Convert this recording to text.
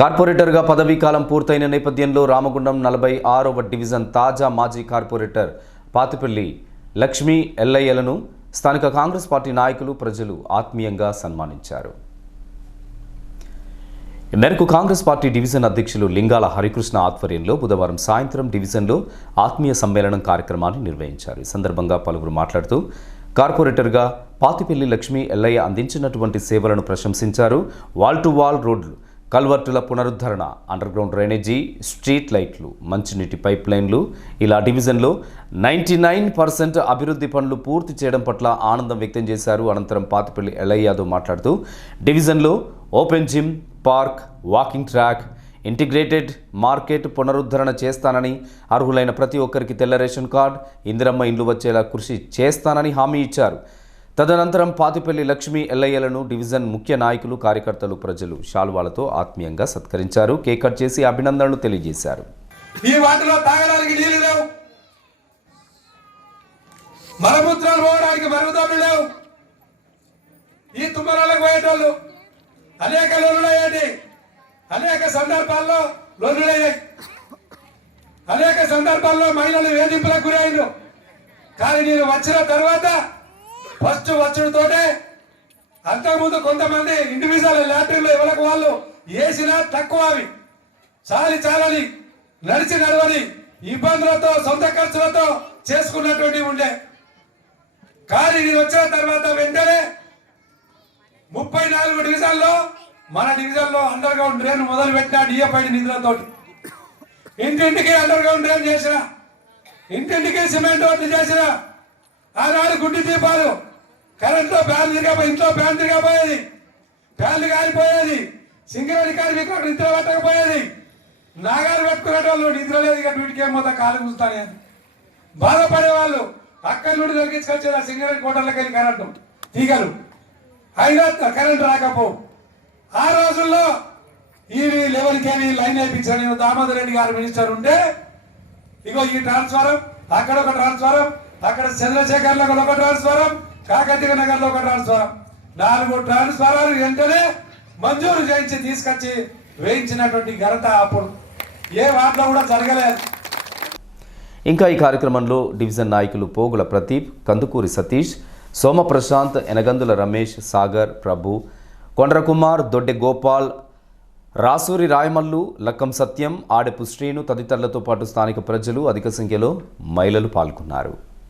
కార్పొరేటర్గా పదవీ కాలం పూర్తయిన నేపథ్యంలో రామగుండం నలభై ఆరవ డివిజన్ తాజా మాజీ కార్పొరేటర్ పాతిపల్లి లక్ష్మీ ఎల్లయ్యలను స్థానిక కాంగ్రెస్ పార్టీ నాయకులు ప్రజలు ఆత్మీయంగా సన్మానించారు. ఈ మేరకు కాంగ్రెస్ పార్టీ డివిజన్ అధ్యక్షులు లింగాల హరికృష్ణ ఆధ్వర్యంలో బుధవారం సాయంత్రం డివిజన్లో ఆత్మీయ సమ్మేళనం కార్యక్రమాన్ని నిర్వహించారు. ఈ సందర్భంగా పలువురు మాట్లాడుతూ కార్పొరేటర్గా పాతిపల్లి లక్ష్మీ ఎల్లయ్య అందించినటువంటి సేవలను ప్రశంసించారు. వాల్ టు వాల్ రోడ్లు కల్వర్టుల పునరుద్ధరణ అండర్గ్రౌండ్ డ్రైనేజీ స్ట్రీట్ లైట్లు మంచినీటి పైప్ లైన్లు ఇలా డివిజన్లో నైంటీ నైన్ పర్సెంట్ అభివృద్ధి పనులు పూర్తి చేయడం పట్ల ఆనందం వ్యక్తం చేశారు. అనంతరం పాతిపల్లి ఎల్లయ్య యాదవ్ మాట్లాడుతూ డివిజన్లో open gym park walking track integrated market పునరుద్ధరణ చేస్తానని అర్హులైన ప్రతి ఒక్కరికి తెల్ల రేషన్ కార్డ్ ఇందిరమ్మ ఇండ్లు వచ్చేలా కృషి చేస్తానని హామీ ఇచ్చారు. తదనంతరం పాతిపల్లి లక్ష్మీ ఎల్లయ్యలను డివిజన్ ముఖ్య నాయకులు కార్యకర్తలు ప్రజలు శాలువాలతో ఆత్మీయంగా సత్కరించారు. కేక్ కట్ చేసి అభినందనలు తెలియజేశారు. ఈ వాటిలో తాగడానికి నీళ్ళు లేవు. మలమూత్రాలు పోవడానికి మరుగుదొడ్లు లేవు. ఈ తుమ్మరాలకు పోయేటోళ్ళు అనేక లొల్లులయ్యేటి అనేక సందర్భాల్లో లొల్లులయ్యాయి అనేక సందర్భాల్లో మహిళలు వేధింపులకు గురైండ్రు కానీ నేను వచ్చిన తర్వాత ఫస్ట్ వచ్చుడుతోటే అంతకుముందు కొంతమంది ఇండివిజువల్ లాటరీలో ఎవరికి వాళ్ళు వేసినా తక్కువ అవి. చాలి చాలని నడిచి నడవని ఇబ్బందులతో సొంత ఖర్చులతో చేసుకున్నటువంటి ఉండే. కానీ ఇది వచ్చిన తర్వాత వెంటనే ముప్పై నాలుగు డివిజన్లో మన డివిజన్లో అండర్ గ్రౌండ్ డ్రైన్ మొదలు పెట్టిన డిఎఫ్ఐడి నిధులతో ఇంటింటికి అండర్ గ్రౌండ్ డ్రైన్ చేసిన ఇంటింటికి సిమెంట్ రోడ్లు చేసిన ఆనాడు గుడ్డి దీపాలు కరెంట్లో ఫ్యాన్ తిరిగిపోయి ఇంట్లో ఫ్యాన్ తిరిగిపోయేది. ఫ్యాన్లు కాలిపోయేది. సింగరేణి కార్మికులకు నిద్ర పట్టకపోయేది. నాగాలు పెట్టుకునేటోళ్ళు నిద్ర లేదు ఇక వీటికి ఏమో కాలు కూస్తానే అని. అక్కడి నుండి దొరికించుకొచ్చేది ఆ సింగరేణి కోటర్లకు వెళ్ళి కరెంటు. తీగలు. అయినా కరెంట్ రాకపో. ఆ రోజుల్లో ఈ లెవెల్కి లైన్ వేయించాను నేను దామోదర్ రెడ్డి గారు మినిస్టర్ ఉంటే ఇగో ఈ ట్రాన్స్ఫారం అక్కడ ఒక ట్రాన్స్ఫారం అక్కడ చంద్రశేఖర్లో ఒక ట్రాన్స్ఫారం. కాకతీయ నగర్లో ఒక ట్రాన్స్ఫారం. నాలుగు ట్రాన్స్ఫారాలు వెంటనే మంజూరు చేయించి తీసుకొచ్చి వేయించినటువంటి ఘనత అప్పుడు ఏ వాటిలో కూడా జరగలేదు. ఇంకా ఈ కార్యక్రమంలో డివిజన్ నాయకులు పోగుల ప్రదీప్ కందుకూరి సతీష్ సోమ ప్రశాంత్ ఎనగందుల రమేష్ సాగర్ ప్రభు కొండ్రకుమార్ దొడ్డె గోపాల్ రాసూరి రాయమల్లు లక్కం సత్యం ఆడెపు శ్రీను తదితరులతో పాటు స్థానిక ప్రజలు అధిక సంఖ్యలో మహిళలు పాల్గొన్నారు.